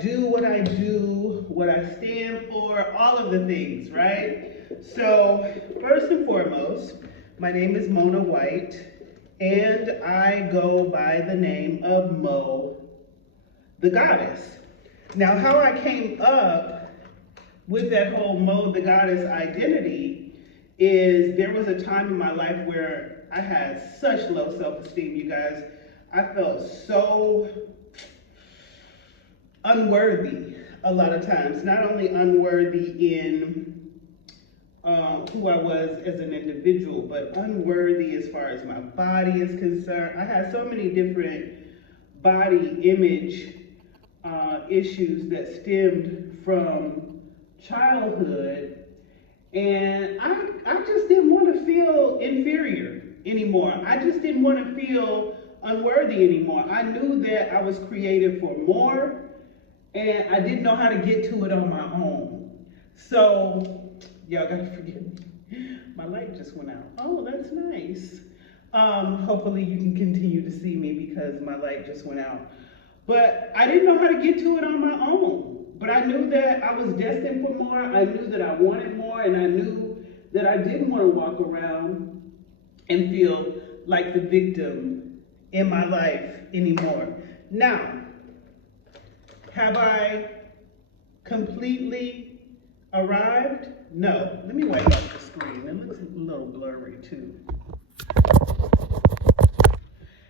Do what I do, what I stand for, all of the things, right? So, first and foremost, my name is Mona White, and I go by the name of Mo, the goddess. Now, how I came up with that whole Mo, the goddess identity is there was a time in my life where I had such low self-esteem, you guys. I felt so unworthy a lot of times, not only unworthy in who I was as an individual, but unworthy as far as my body is concerned. I had so many different body image issues that stemmed from childhood, and I just didn't want to feel inferior anymore. I just didn't want to feel unworthy anymore. I knew that I was created for more, and I didn't know how to get to it on my own. So, y'all gotta forgive me. My light just went out. Oh, that's nice. Hopefully you can continue to see me because my light just went out. But I didn't know how to get to it on my own. But I knew that I was destined for more. I knew that I wanted more, and I knew that I didn't want to walk around and feel like the victim in my life anymore. Now, have I completely arrived? No. Let me wipe out the screen. It looks a little blurry too.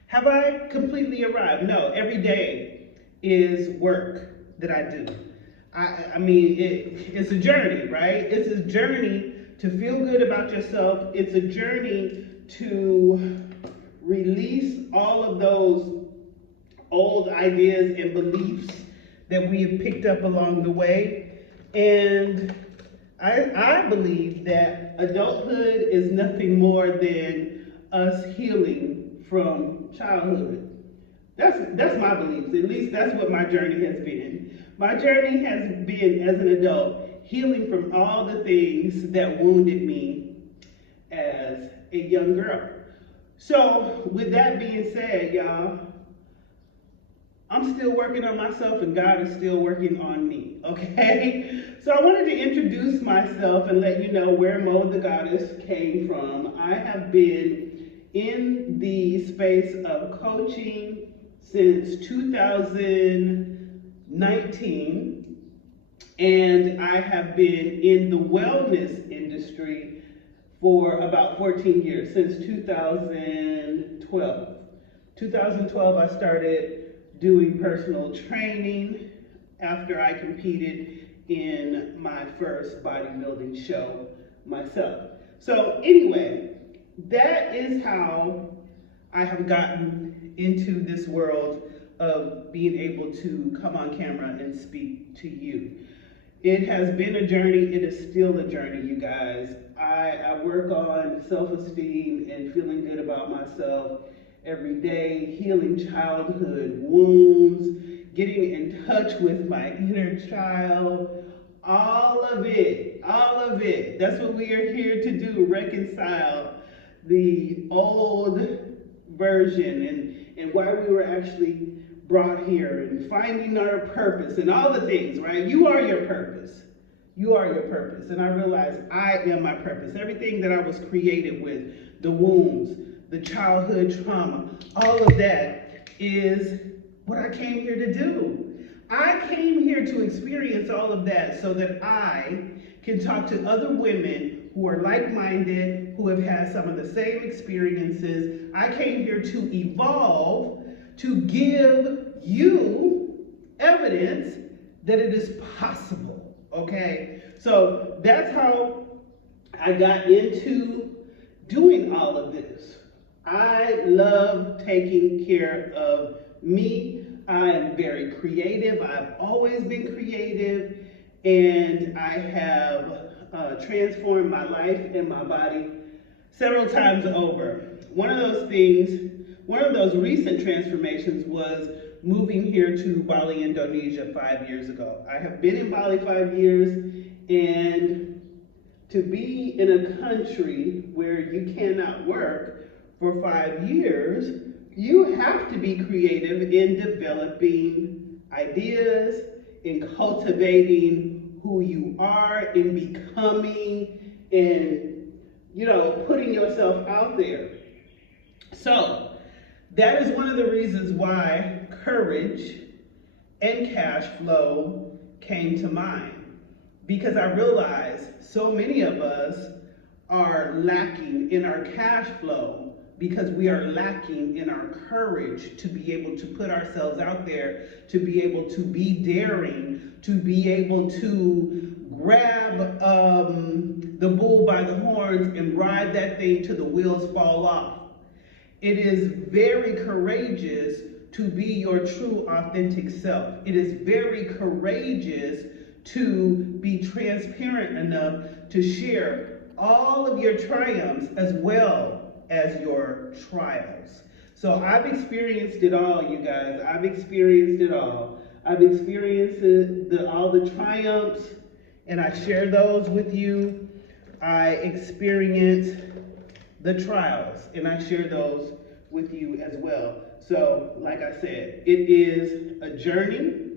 Have I completely arrived? No. Every day is work that I do. I mean, it's a journey, right? It's a journey to feel good about yourself. It's a journey to release all of those old ideas and beliefs that we have picked up along the way. And I believe that adulthood is nothing more than us healing from childhood. That's my beliefs. At least that's what my journey has been. My journey has been, as an adult, healing from all the things that wounded me as a young girl. So with that being said, y'all, I'm still working on myself and God is still working on me, okay? So I wanted to introduce myself and let you know where Mo the Goddess came from. I have been in the space of coaching since 2019, and I have been in the wellness industry for about 14 years, since 2012. 2012, I started doing personal training after I competed in my first bodybuilding show myself. So anyway, that is how I have gotten into this world of being able to come on camera and speak to you. It has been a journey. It is still a journey, you guys. I work on self-esteem and feeling good about myself every day, healing childhood wounds, getting in touch with my inner child, all of it. That's what we are here to do, reconcile the old version and why we were actually brought here and finding our purpose and all the things, right? You are your purpose. You are your purpose. And I realize I am my purpose. Everything that I was created with, the wounds, the childhood trauma, all of that is what I came here to do. I came here to experience all of that so that I can talk to other women who are like-minded, who have had some of the same experiences. I came here to evolve, to give you evidence that it is possible, okay? So that's how I got into doing all of this. I love taking care of me. I am very creative. I've always been creative, and I have transformed my life and my body several times over. One of those recent transformations was moving here to Bali, Indonesia 5 years ago. I have been in Bali 5 years, and to be in a country where you cannot work for 5 years, you have to be creative in developing ideas, in cultivating who you are, in becoming, in, putting yourself out there. So that is one of the reasons why courage and cash flow came to mind, because I realized so many of us are lacking in our cash flow because we are lacking in our courage to be able to put ourselves out there, to be able to be daring, to be able to grab the bull by the horns and ride that thing till the wheels fall off. It is very courageous to be your true, authentic self. It is very courageous to be transparent enough to share all of your triumphs as well as your trials. So I've experienced it all, you guys. I've experienced it all. I've experienced all the triumphs, and I share those with you. I experienced the trials, and I share those with you as well. So, like I said, it is a journey.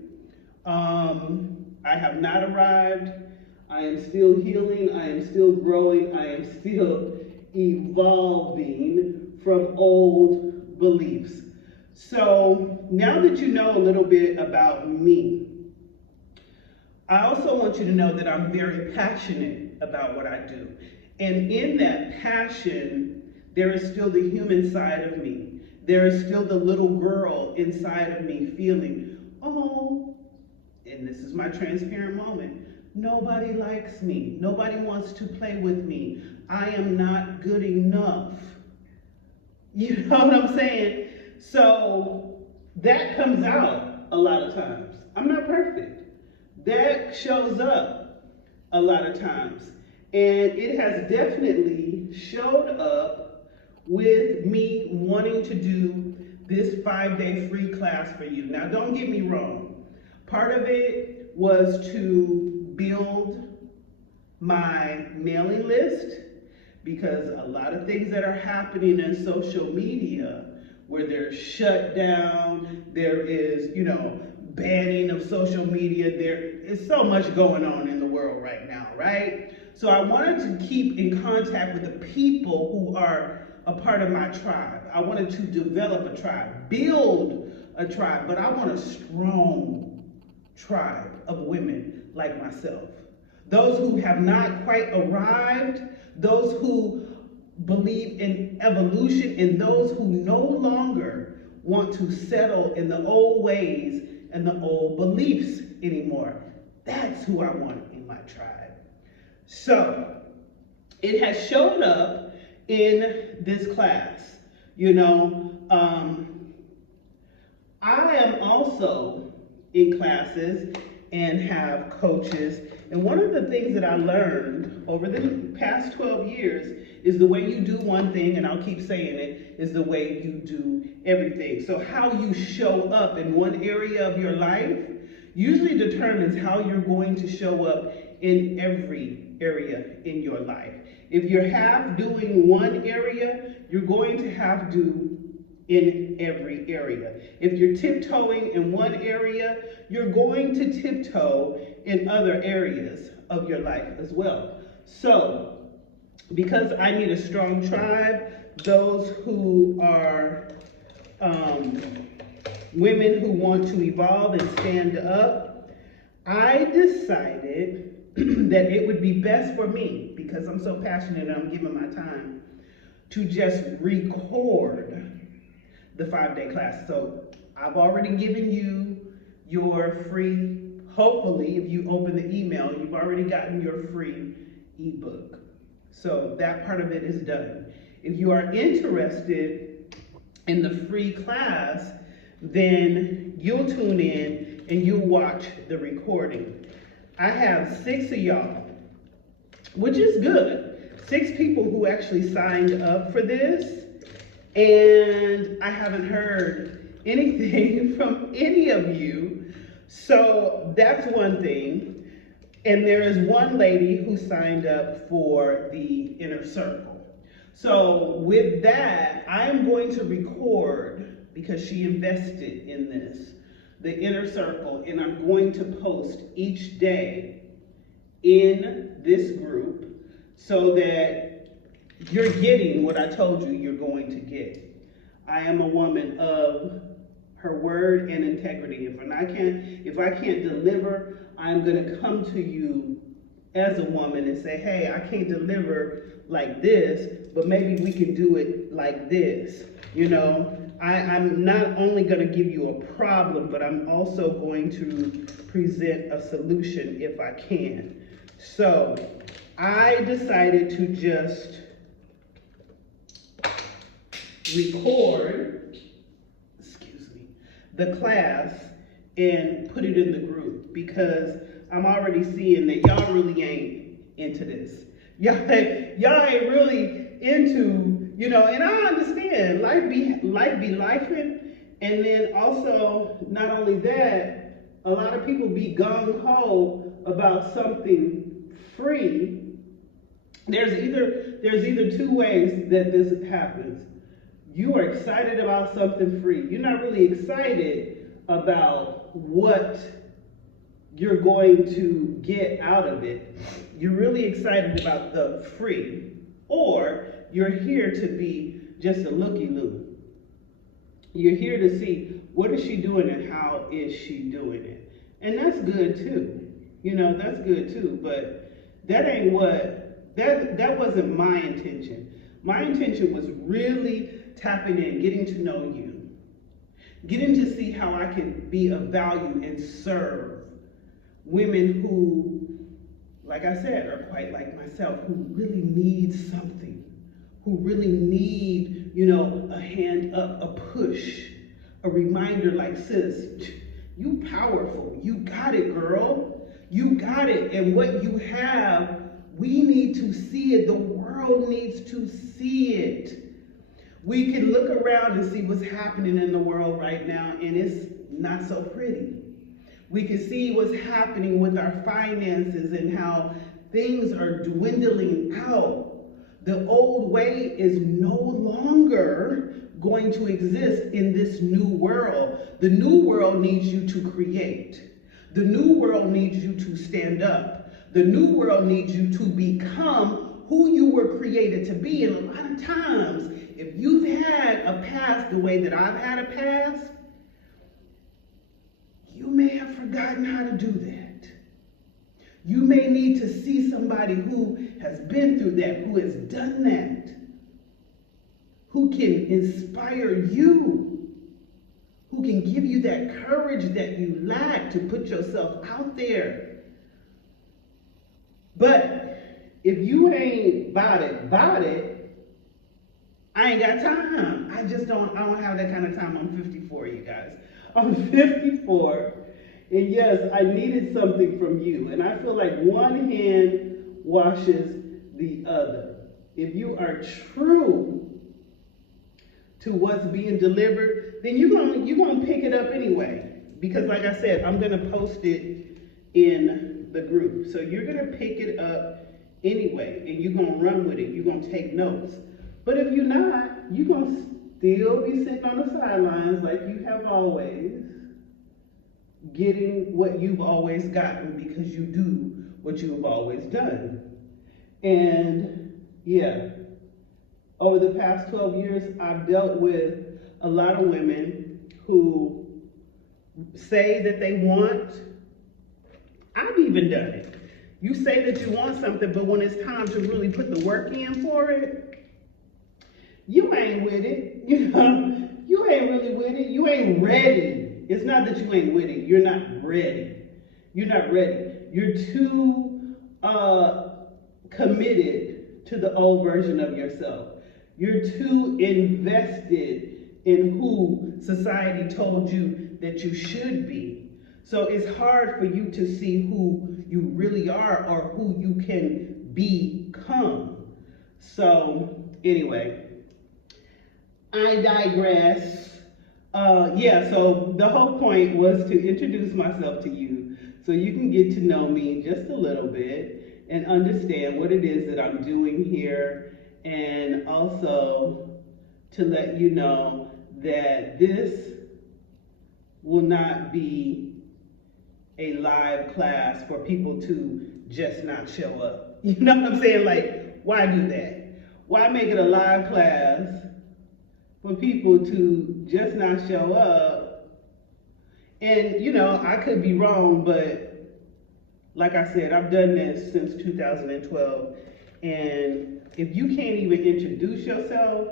I have not arrived. I am still healing. I am still growing. I am still evolving from old beliefs. So, now that you know a little bit about me, I also want you to know that I'm very passionate about what I do. And in that passion, there is still the human side of me. There is still the little girl inside of me feeling, oh, and this is my transparent moment, nobody likes me. Nobody wants to play with me. I am not good enough. You know what I'm saying? So that comes out a lot of times. I'm not perfect. That shows up a lot of times. And it has definitely showed up with me wanting to do this 5-day free class for you. Now, don't get me wrong. Part of it was to build my mailing list, because a lot of things that are happening in social media, where they're shut down, there is, banning of social media, there is so much going on in the world right now, right? So I wanted to keep in contact with the people who are a part of my tribe. I wanted to develop a tribe, build a tribe, but I want a strong tribe of women like myself. Those who have not quite arrived, those who believe in evolution, and those who no longer want to settle in the old ways and the old beliefs anymore. That's who I want in my tribe. So it has shown up in this class. I am also in classes and have coaches. And one of the things that I learned over the past 12 years is the way you do one thing, and I'll keep saying it, is the way you do everything. So how you show up in one area of your life usually determines how you're going to show up in every area in your life. If you're half doing one area, you're going to have to in every area. If you're tiptoeing in one area, you're going to tiptoe in other areas of your life as well. So, because I need a strong tribe, those who are women who want to evolve and stand up, I decided that it would be best for me, because I'm so passionate and I'm giving my time, to just record the 5-day class. So I've already given you your free, hopefully if you open the email, you've already gotten your free ebook. So that part of it is done. If you are interested in the free class, then you'll tune in and you'll watch the recording. I have 6 of y'all, which is good. 6 people who actually signed up for this, and I haven't heard anything from any of you. So that's one thing. And there is one lady who signed up for the inner circle. So with that, I am going to record, because she invested in this. the inner circle, and I'm going to post each day in this group so that you're getting what I told you you're going to get. I am a woman of her word and integrity. If I can't deliver, I'm gonna come to you as a woman and say, hey, I can't deliver like this, but maybe we can do it like this. You know, I'm not only gonna give you a problem, but I'm also going to present a solution if I can. So I decided to just record, the class and put it in the group, because I'm already seeing that y'all really ain't into this. Y'all ain't really into, you know, and I understand life be lifing, and then also not only that, a lot of people be gung-ho about something free. There's either two ways that this happens. You are excited about something free. You're not really excited about what you're going to get out of it. You're really excited about the free, or you're here to be just a looky-loo. You're here to see what is she doing and how is she doing it. And that's good too. You know, that's good too, but that ain't that wasn't my intention. My intention was really tapping in, getting to know you, getting to see how I can be of value and serve women who, like I said, are quite like myself, who really need something, who really need, you know, a hand up, a push, a reminder like, sis, you powerful, you got it, girl, you got it, and what you have, we need to see it, the world needs to see it. We can look around and see what's happening in the world right now, and it's not so pretty. We can see what's happening with our finances and how things are dwindling out. The old way is no longer going to exist in this new world. The new world needs you to create. The new world needs you to stand up. The new world needs you to become who you were created to be. And a lot of times, if you've had a past the way that I've had a past, you may have forgotten how to do that. You may need to see somebody who has been through that, who has done that, who can inspire you, who can give you that courage that you lack to put yourself out there. But if you ain't about it, I ain't got time. I don't have that kind of time. I'm 54, you guys. I'm 54, and yes, I needed something from you. And I feel like one hand washes the other. If you are true to what's being delivered, then you're gonna pick it up anyway. Because like I said, I'm gonna post it in the group. So you're gonna pick it up anyway, and you're gonna run with it. You're gonna take notes. But if you're not, you're gonna still be sitting on the sidelines like you have always, getting what you've always gotten because you do what you have always done. And yeah, over the past 12 years, I've dealt with a lot of women who say that they want, I've even done it. You say that you want something, but when it's time to really put the work in for it, you ain't with it, you know? You ain't really with it. You ain't ready. It's not that you ain't with it. You're not ready. You're not ready. You're too committed to the old version of yourself. You're too invested in who society told you that you should be. So it's hard for you to see who you really are or who you can become. So anyway, I digress. So the whole point was to introduce myself to you so you can get to know me just a little bit and understand what it is that I'm doing here, and also to let you know that this will not be a live class for people to just not show up. You know what I'm saying? Like, why do that? Why make it a live class for people to just not show up? And, you know, I could be wrong, but like I said, I've done this since 2012. And if you can't even introduce yourself,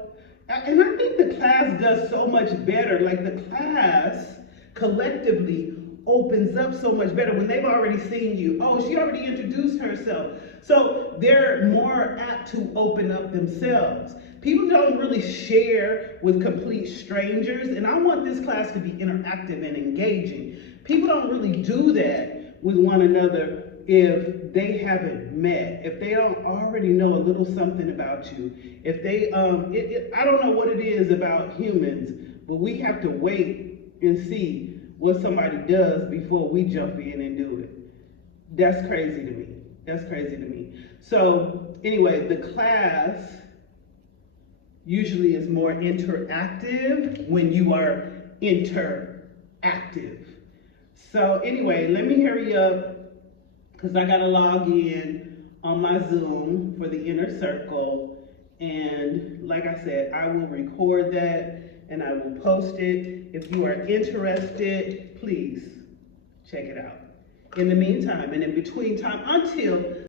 and I think the class does so much better, like the class collectively opens up so much better when they've already seen you. Oh, she already introduced herself. So they're more apt to open up themselves. People don't really share with complete strangers, and I want this class to be interactive and engaging. People don't really do that with one another if they haven't met, if they don't already know a little something about you, if they, I don't know what it is about humans, but we have to wait and see what somebody does before we jump in and do it. That's crazy to me. That's crazy to me. So anyway, the class usually is more interactive when you are interactive. So anyway, let me hurry up because I gotta log in on my Zoom for the inner circle. And like I said, I will record that and I will post it. If you are interested, please check it out. In the meantime, and in between time, until